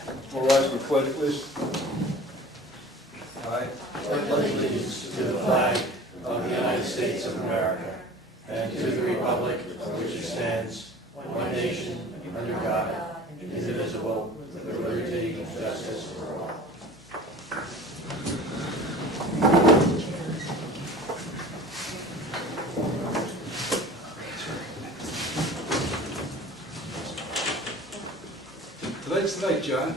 All rise for pledge, please. I pledge allegiance to the flag of the United States of America and to the republic for which it stands, one nation, under God, indivisible, with liberty and justice for all. Tonight's the night, John.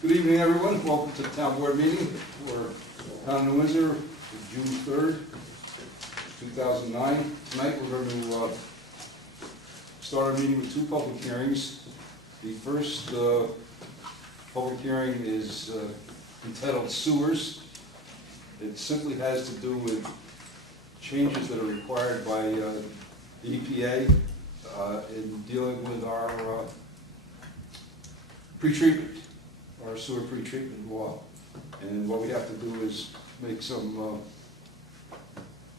Good evening, everyone. Welcome to the town board meeting for Town of New Windsor, June 3rd, 2009. Tonight we're going to start our meeting with two public hearings. The first public hearing is entitled Sewers. It simply has to do with changes that are required by the EPA in dealing with our pretreatment, our sewer pretreatment law. And what we have to do is make some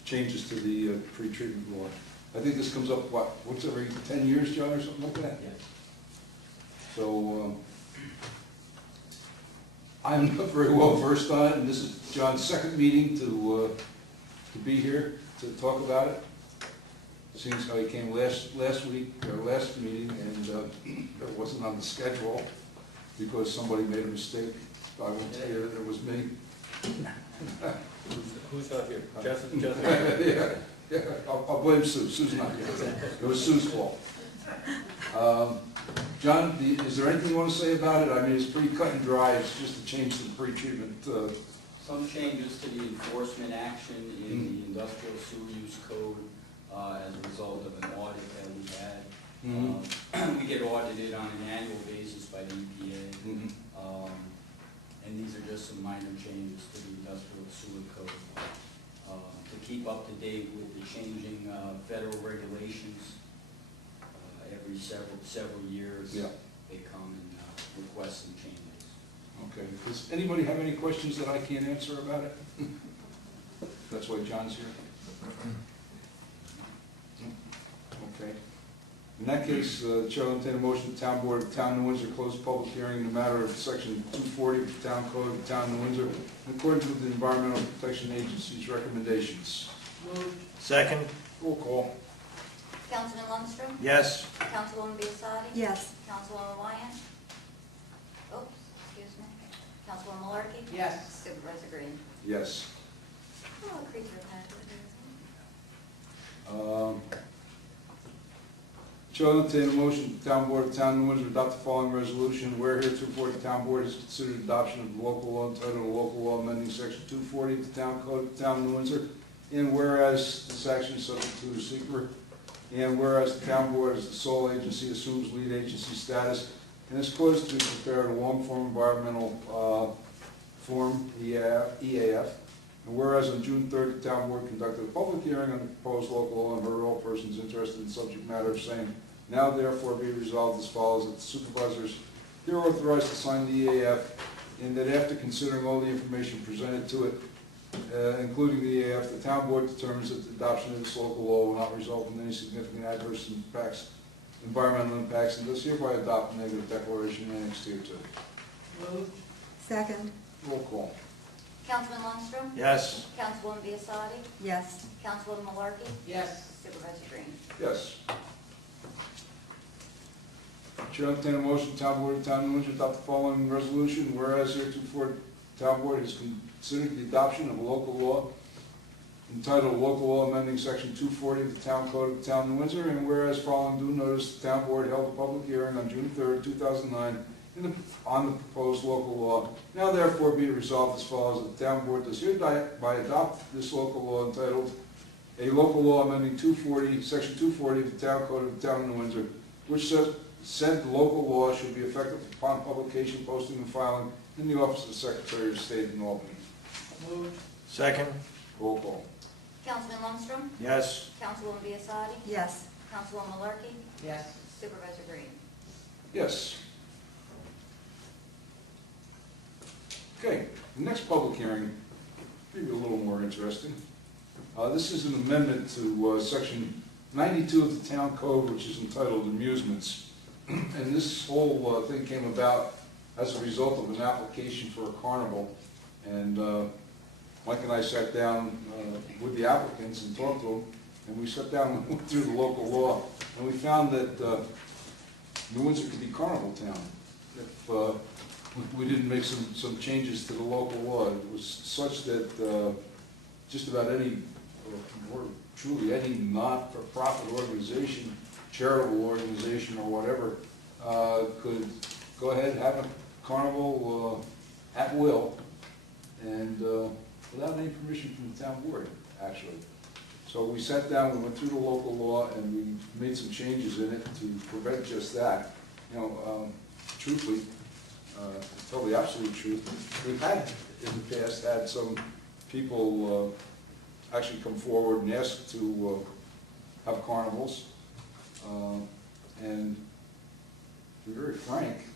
changes to the pretreatment law. I think this comes up, once every 10 years, John, or something like that? Yes. So, I'm not very well versed on it, and this is John's second meeting to be here to talk about it. Seems how he came last week, or last meeting, and it wasn't on the schedule because somebody made a mistake. I won't tell you that it was me. Who's not here? Jeff? Yeah, I'll blame Sue. Sue's not here. It was Sue's fault. John, is there anything you want to say about it? I mean, it's pretty cut and dry. It's just a change to the pretreatment. Some changes to the enforcement action in the industrial sewer use code as a result of an audit that we had. We get audited on an annual basis by the EPA, and these are just some minor changes to the industrial sewer code to keep up to date with the changing federal regulations. Every several years, they come and request some changes. Okay. Does anybody have any questions that I can't answer about it? That's why John's here. Okay. In that case, the Chair will entertain a motion the Town Board of the Town of New Windsor close public hearing in the matter of Section 240 of the Town Code of the Town of New Windsor in accordance with the Environmental Protection Agency's recommendations. Moved. Second? Roll call. Councilman Lundstrom? Yes. Councilwoman Biassadi? Yes. Councilwoman Wyatt? Oops, excuse me. Councilwoman Malarkey? Yes. Supervisor Green? Yes. Oh, creature had Chair will entertain a motion the Town Board of the Town of New Windsor adopt the following resolution. Where heretofore the Town Board has considered adoption of the local law entitled a local law amending Section 240 of the Town Code of the Town of New Windsor, and whereas this action is subject to the secret, and whereas the Town Board as the sole agency assumes lead agency status and is caused to be prepared a long-form environmental form, EAF, and whereas on June 3rd, the Town Board conducted a public hearing on the proposed local law and heard all persons interested in the subject matter of same. Now therefore be resolved as follows, that the supervisors are authorized to sign the EAF, and that after considering all the information presented to it, including the EAF, the Town Board determines that the adoption of this local law will not result in any significant adverse impacts, environmental impacts, and does hereby adopt a negative declaration annexed hereto. Moved. Second. Roll call. Councilman Lundstrom? Yes. Councilwoman Biassadi? Yes. Councilwoman Malarkey? Yes. Supervisor Green? Yes. Chair will entertain a motion, Town Board of the Town of New Windsor adopt the following resolution. Whereas heretofore the Town Board has considered the adoption of a local law entitled Local Law Amending Section 240 of the Town Code of the Town of New Windsor, and whereas following due notice, the Town Board held a public hearing on June 3rd, 2009 on the proposed local law. Now therefore be resolved as follows, that the Town Board does hereby adopt this local law entitled a local law amending Section 240 of the Town Code of the Town of New Windsor, which says said local law should be effective upon publication, posting, and filing in the Office of the Secretary of State in Albany. Moved. Second? Roll call. Councilman Lundstrom? Yes. Councilwoman Biassadi? Yes. Councilwoman Malarkey? Yes. Supervisor Green? Yes. Okay, the next public hearing, maybe a little more interesting. This is an amendment to section 92 of the town code, which is entitled amusements. And this whole thing came about as a result of an application for a carnival. And Mike and I sat down with the applicants and talked to them, and we sat down and went through the local law, and we found that New Windsor could be carnival town if we didn't make some changes to the local law. It was such that just about any, or truly any not-for-profit organization, charitable organization or whatever, could go ahead and have a carnival at will, and without any permission from the town board, actually. So we sat down, we went through the local law, and we made some changes in it to prevent just that. You know, truthfully, to tell the absolute truth, we've had, in the past, had some people actually come forward and ask to have carnivals. And to be very frank,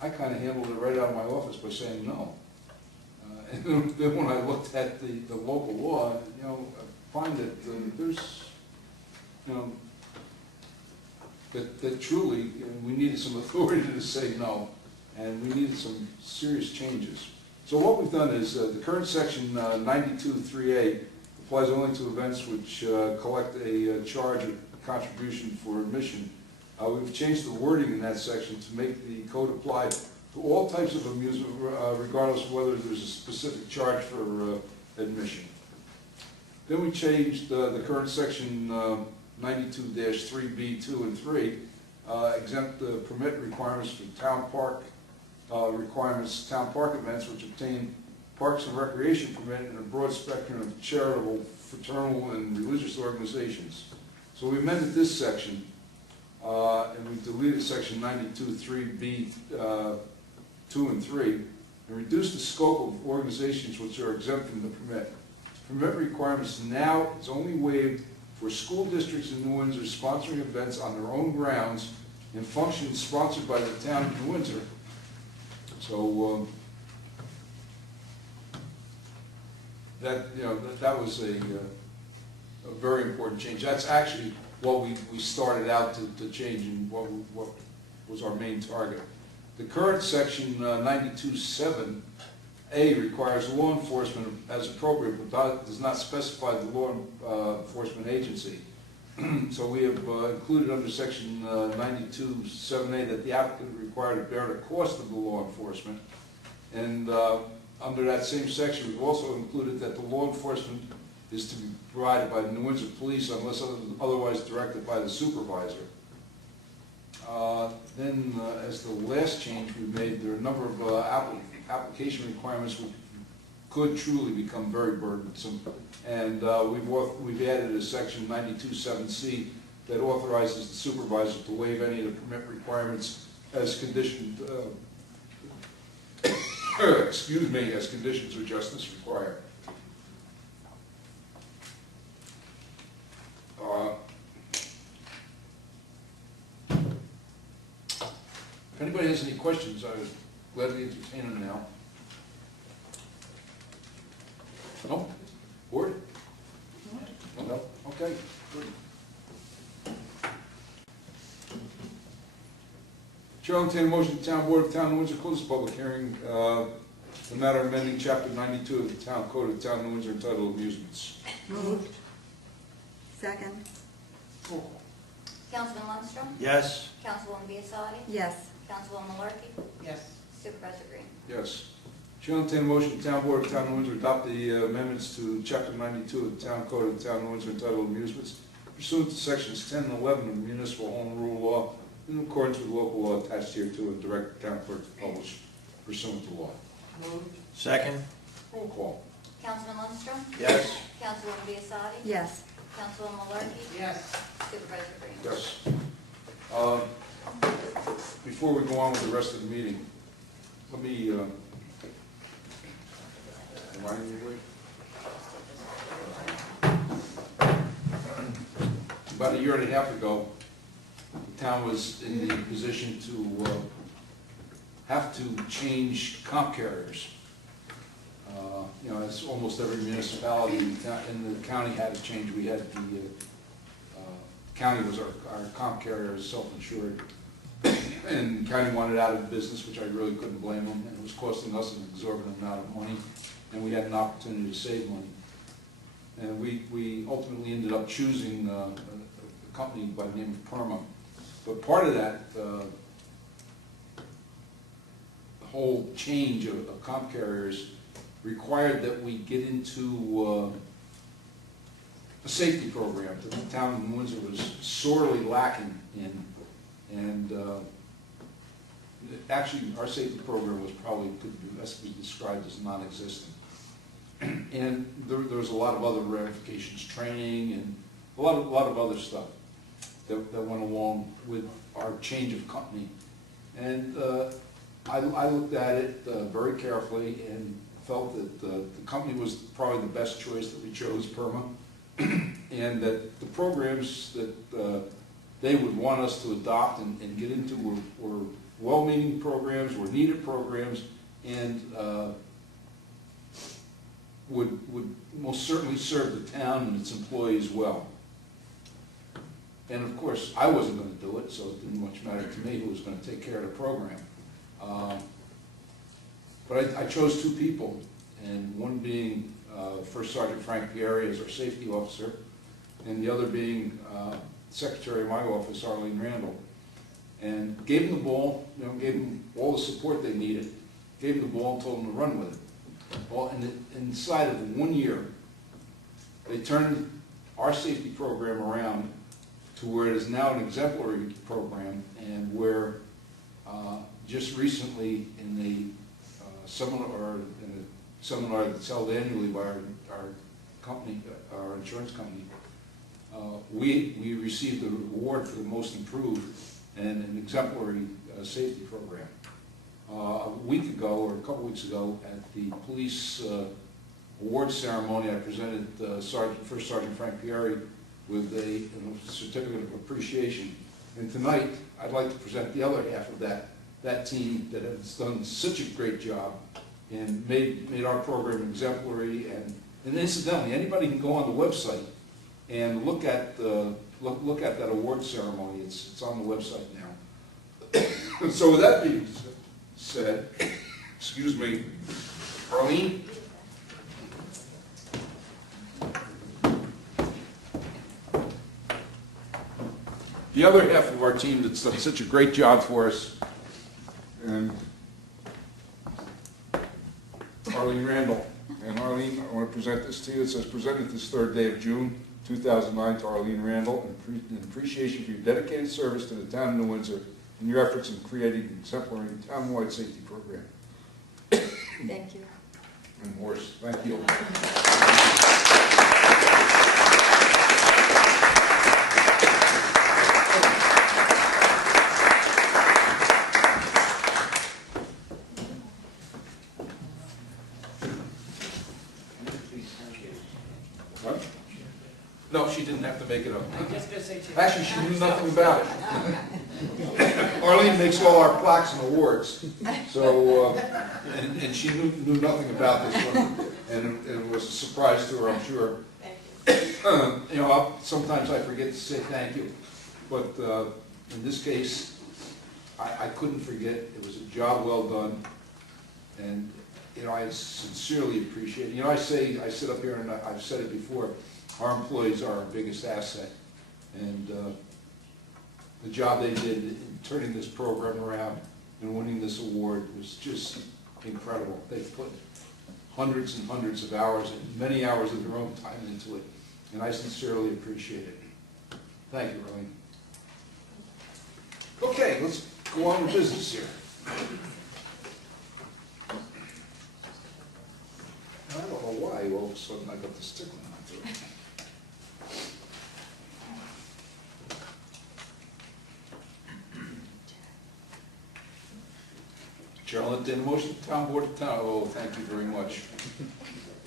I kind of handled it right out of my office by saying no. And then when I looked at the local law, you know, I find that there's, you know, that truly we needed some authority to say no, and we needed some serious changes. So what we've done is the current section 92.3a applies only to events which collect a charge or contribution for admission. We've changed the wording in that section to make the code apply to all types of amusement, regardless of whether there's a specific charge for admission. Then we changed the current section 92-3B 2 and 3, exempt the permit requirements for town park town park events which obtain parks and recreation permit in a broad spectrum of charitable, fraternal, and religious organizations. So we amended this section, and we deleted section 92.3b 2 and 3, and reduced the scope of organizations which are exempt from the permit. Permit requirements now is only waived for school districts in New Windsor sponsoring events on their own grounds and functions sponsored by the town of New Windsor. So that was a very important change. That's actually what we started out to change, and what was our main target. The current section 92.7a requires law enforcement as appropriate, but does not specify the law enforcement agency. So we have included under section 92.7a that the applicant is required to bear the cost of the law enforcement. And under that same section, we've also included that the law enforcement is to be provided by the New Windsor Police unless otherwise directed by the supervisor. Then, as the last change we made, there are a number of application requirements which could truly become very burdensome. And we've added a section 92.7c that authorizes the supervisor to waive any of the permit requirements as conditioned, excuse me, as conditions of justice require. If anybody has any questions, I would gladly entertain them now. No? Board? No? Okay, good. Chair will entertain a motion the town board of the town of New Windsor close the public hearing, the matter amending chapter 92 of the town code of the town of New Windsor entitled amusements. Moved. Second. Roll call. Councilman Lundstrom? Yes. Councilwoman Biassadi? Yes. Councilwoman Malarkey? Yes. Supervisor Green? Yes. Chair will entertain a motion the town board of the town of New Windsor adopt the amendments to chapter 92 of the town code of the town of New Windsor entitled amusements pursuant to sections 10 and 11 of the municipal home rule law in accordance with local law attached here to and direct the town clerk to publish pursuant to law. Moved. Second. Roll call. Councilman Lundstrom? Yes. Councilwoman Biassadi? Yes. Councilwoman Malarkey? Yes. Supervisor Green? Yes. Before we go on with the rest of the meeting, let me remind you, about a year and a half ago, town was in the position to have to change comp carriers. You know, as almost every municipality in the county had to change. We had the county was our comp carrier, is self-insured, and the county wanted out of business, which I really couldn't blame them, and it was costing us an exorbitant amount of money, and we had an opportunity to save money. And we ultimately ended up choosing a company by the name of Perma. But part of that, the whole change of comp carriers required that we get into a safety program that the town of Windsor was sorely lacking in. And actually, our safety program was probably, could best be described as non-existent. And there was a lot of other ramifications, training, and a lot of other stuff that went along with our change of company. And I looked at it very carefully and felt that the company was probably the best choice that we chose, Perma, and that the programs that they would want us to adopt and get into were well-meaning programs, were needed programs, and would most certainly serve the town and its employees well. And of course, I wasn't going to do it, so it didn't much matter to me who was going to take care of the program. But I chose two people, and one being First Sergeant Frank Pieri as our safety officer, and the other being Secretary of my office, Arlene Randall. And gave them the ball, you know, gave them all the support they needed, gave them the ball and told them to run with it. Well, inside of 1 year, they turned our safety program around to where it is now an exemplary program, and where just recently in the seminar that's held annually by our company, our insurance company, we received the award for the most improved and an exemplary safety program. A week ago, or a couple weeks ago, at the police award ceremony, I presented First Sergeant Frank Pieri with a certificate of appreciation. And tonight, I'd like to present the other half of that team that has done such a great job and made our program exemplary. And incidentally, anybody can go on the website and look at that award ceremony. It's on the website now. And so with that being said, excuse me, Arlene. The other half of our team that's done such a great job for us, and Arlene Randall. And Arlene, I want to present this to you. It says, presented this third day of June 2009 to Arlene Randall, in appreciation for your dedicated service to the town of New Windsor and your efforts in creating an exemplary town-wide safety program. Thank you. And Morris, thank you. What? No, she didn't have to make it up. Actually, she knew nothing about it. Arlene makes all our plaques and awards, so and she knew nothing about this one, and it was a surprise to her, I'm sure. You know, sometimes I forget to say thank you, but in this case, I couldn't forget. It was a job well done, and you know, I sincerely appreciate it. You know, I sit up here and I've said it before. Our employees are our biggest asset, and the job they did in turning this program around and winning this award was just incredible. They put hundreds and hundreds of hours and many hours of their own time into it, and I sincerely appreciate it. Thank you, Arlene. Okay, let's go on with business here. I don't know why all of a sudden I got this tickling onto it. Chair will entertain a motion, town board of town. Oh, thank you very much.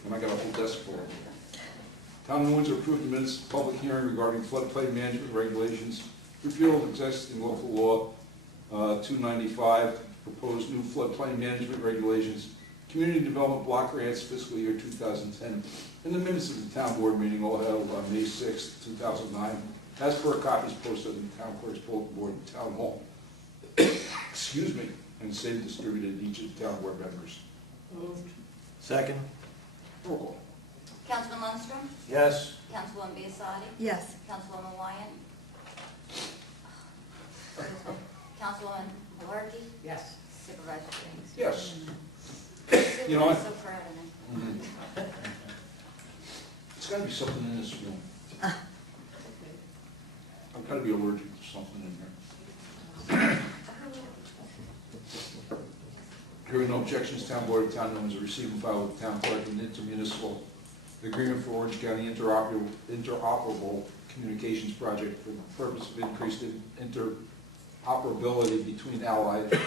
And I got a whole desk full. Town of Windsor approved the minutes of public hearing regarding floodplain management regulations repeal of existing local law 295, proposed new floodplain management regulations, community development block grants fiscal year 2010, in the minutes of the town board meeting all held on May 6, 2009, as per copies posted in the town clerk's bulletin board in town hall. Excuse me, and same distributed to each of the town board members. Moved. Second. Roll call. Councilman Lundstrom? Yes. Councilwoman Biassadi? Yes. Councilwoman Wyatt? Councilwoman Malarkey? Yes. Supervisor Green? Yes. Supervisor's You know what? so proud of me. It's got to be something in this room. I've got to be allergic to something in here. Hearing no objections, Town Board of Town Windsor receive and file with the town clerk an intermunicipal agreement for Orange County interoperable communications project for the purpose of increased interoperability between allied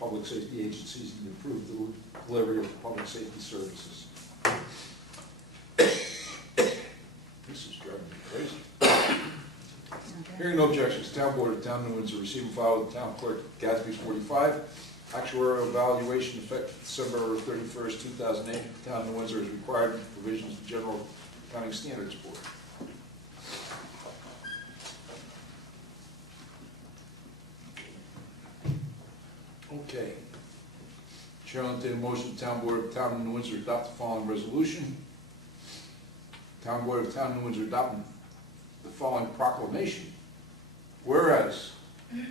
public safety agencies and improve the delivery of public safety services. This is driving me crazy. Hearing no objections, Town Board of Town Windsor receive and file with the town clerk Gatsby's 45. Actuarial evaluation effective December 31st, 2008. The Town of Windsor is required provisions of the General Accounting Standards Board. Okay. Chair will entertain a motion, the Town Board of Town of Windsor adopt the following resolution. Town Board of Town of Windsor adopt the following proclamation. Whereas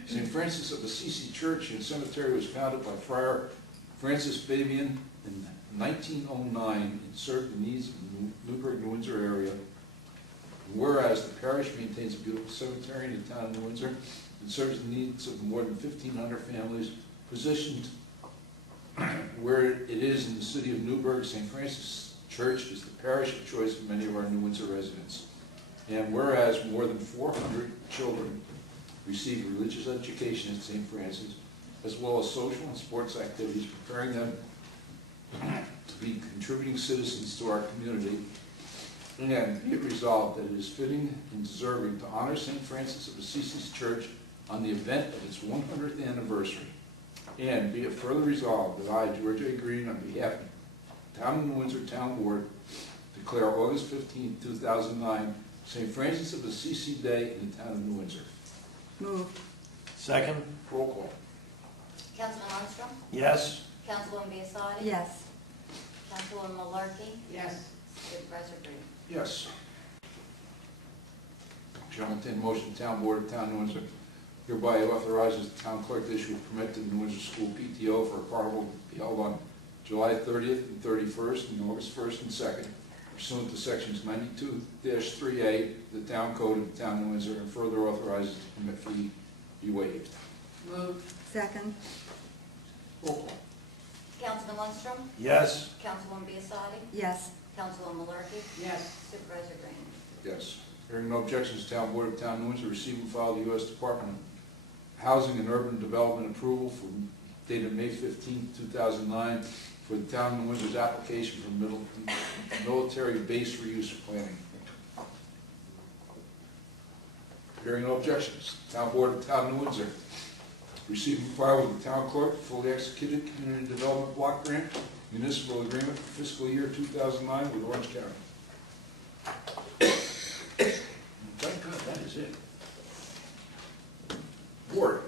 St. Francis of Assisi Church and Cemetery was founded by Friar Francis Fabian in 1909 and served the needs of the Newburgh, New Windsor area. Whereas the parish maintains a beautiful cemetery in the town of New Windsor and serves the needs of more than 1,500 families positioned where it is in the city of Newburgh, St. Francis Church is the parish of choice of many of our New Windsor residents. And whereas more than 400 children receive religious education at St. Francis, as well as social and sports activities, preparing them to be contributing citizens to our community. And be it resolved that it is fitting and deserving to honor St. Francis of Assisi's Church on the event of its 100th anniversary. And be it further resolved that I, George A. Green, on behalf of the Town of New Windsor Town Board, declare August 15, 2009, St. Francis of Assisi Day in the town of New Windsor. Moved. Second. Roll call. Councilman Lundstrom? Yes. Councilwoman Biassadi? Yes. Councilwoman Malarkey? Yes. Supervisor Green? Yes. Shall entertain a motion, the Town Board of Town of New Windsor hereby authorizes the town clerk to issue a permit to the New Windsor School PTO for a carnival to be held on July 30th and 31st and August 1st and 2nd pursuant to sections 92-3A of the Town Code of the Town of New Windsor, and further authorizes the permit fee be waived. Moved. Second. Roll call. Councilman Lundstrom? Yes. Councilwoman Biassadi? Yes. Councilwoman Malarkey? Yes. Supervisor Green? Yes. Hearing no objections, Town Board of Town of New Windsor receive and file the U.S. Department of Housing and Urban Development approval for dated May 15, 2009 for the Town of New Windsor's application for military base reuse planning. Hearing no objections, Town Board of Town of New Windsor receive and file with the Town Clerk fully executed Community Development Block Grant municipal agreement for fiscal year 2009 with Orange County. Thank God, that is it. Board.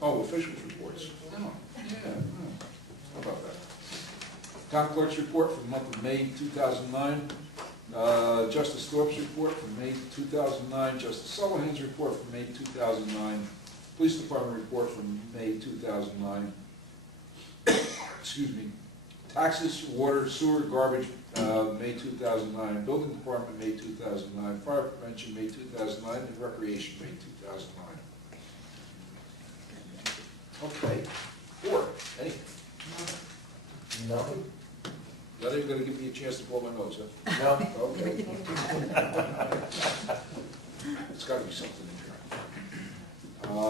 Oh, officials reports. Oh, yeah. How about that? Town Clerk's report for the month of May 2009. Justice Thorpe's report for May 2009. Justice Sullivan's report for May 2009. Police Department report for May 2009. Excuse me. Taxes, water, sewer, garbage, May 2009. Building Department, May 2009. Fire Prevention, May 2009. And Recreation, May 2009. Okay. Board, anything? No. Not even going to give me a chance to blow my nose, huh? No. Okay. It's got to be something in here.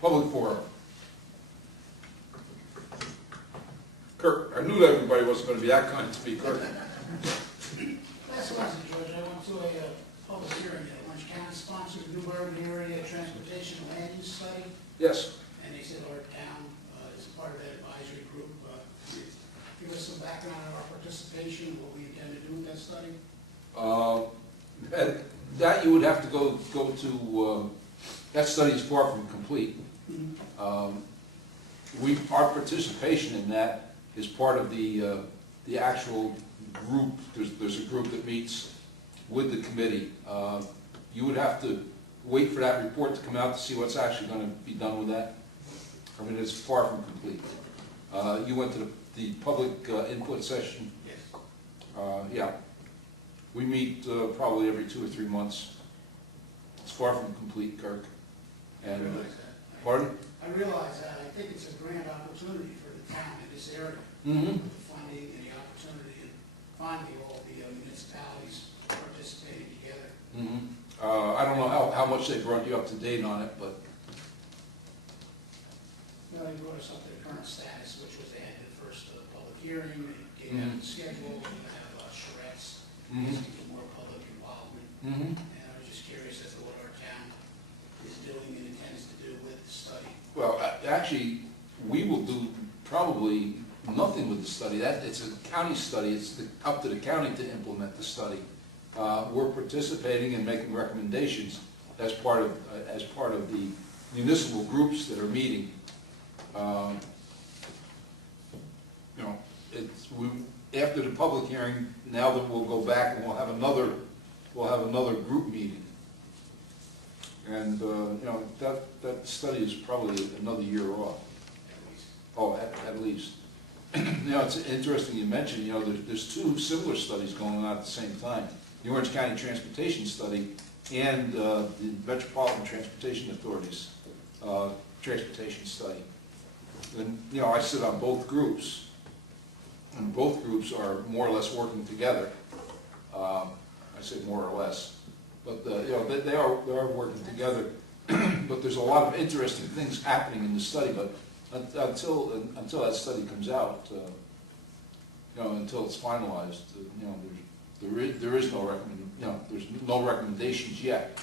Public forum. Kurt, I knew that everybody he wasn't gonna be that kind to me, Kirk. Last Wednesday, George, I went to a public hearing at Orange County sponsored New Urban Area Transportation Land Use Study, Yes. and they said our town is part of that advisory group. Give us some background on our participation, what we intend to do with that study. That you would have to go to, that study is far from complete. Our participation in that is part of the actual group. There's a group that meets with the committee. You would have to wait for that report to come out to see what's actually going to be done with that. I mean, it's far from complete. You went to the public input session? Yes. Yeah. We meet probably every 2 or 3 months. It's far from complete, Kirk. I And realize that. pardon? I realize that. I think it's a grand opportunity for the town in this area. Mm-hmm. The funding and the opportunity and finally all the municipalities participating together. Mm-hmm. I don't know how much they brought you up to date on it, but Well, they brought us up to the current status, which was they had the first public hearing, they gave out the schedule, we're going to have charrettes, asking for more public involvement. And I was just curious as to what our town is doing and intends to do with the study. well, actually, we will do probably nothing with the study. It's a county study. It's up to the county to implement the study. We're participating and making recommendations as part of the municipal groups that are meeting. You know, after the public hearing, now that we'll go back and we'll have another group meeting. And, you know, that study is probably another year off. At least. Oh, at least. You know, it's interesting you mentioned, you know, there's 2 similar studies going on at the same time. The Orange County Transportation Study and the Metropolitan Transportation Authority's Transportation Study. And, you know, I sit on both groups, and both groups are more or less working together. I say more or less, but, you know, they are working together. But there's a lot of interesting things happening in the study, but until that study comes out, you know, until it's finalized, you know, there's no recommendations yet.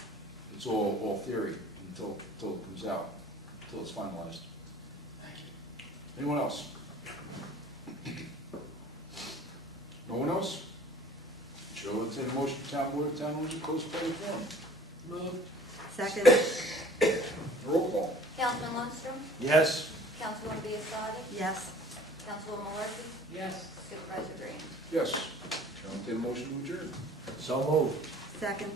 It's all theory until it comes out, until it's finalized. Thank you. Anyone else? No one else? Chair will entertain a motion to town board of town Windsor close public forum. Move. Second. Roll call. Councilman Lundstrom? Yes. Councilwoman Biassadi? Yes. Councilwoman Malarkey? Yes. Supervisor Green? Yes. Chair will entertain a motion to adjourn. So moved. Second.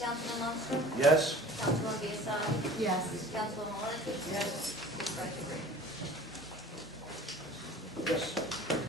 Councilman Lundstrom? Yes. Councilwoman Biassadi? Yes. Councilwoman Malarkey? Yes. Supervisor Green?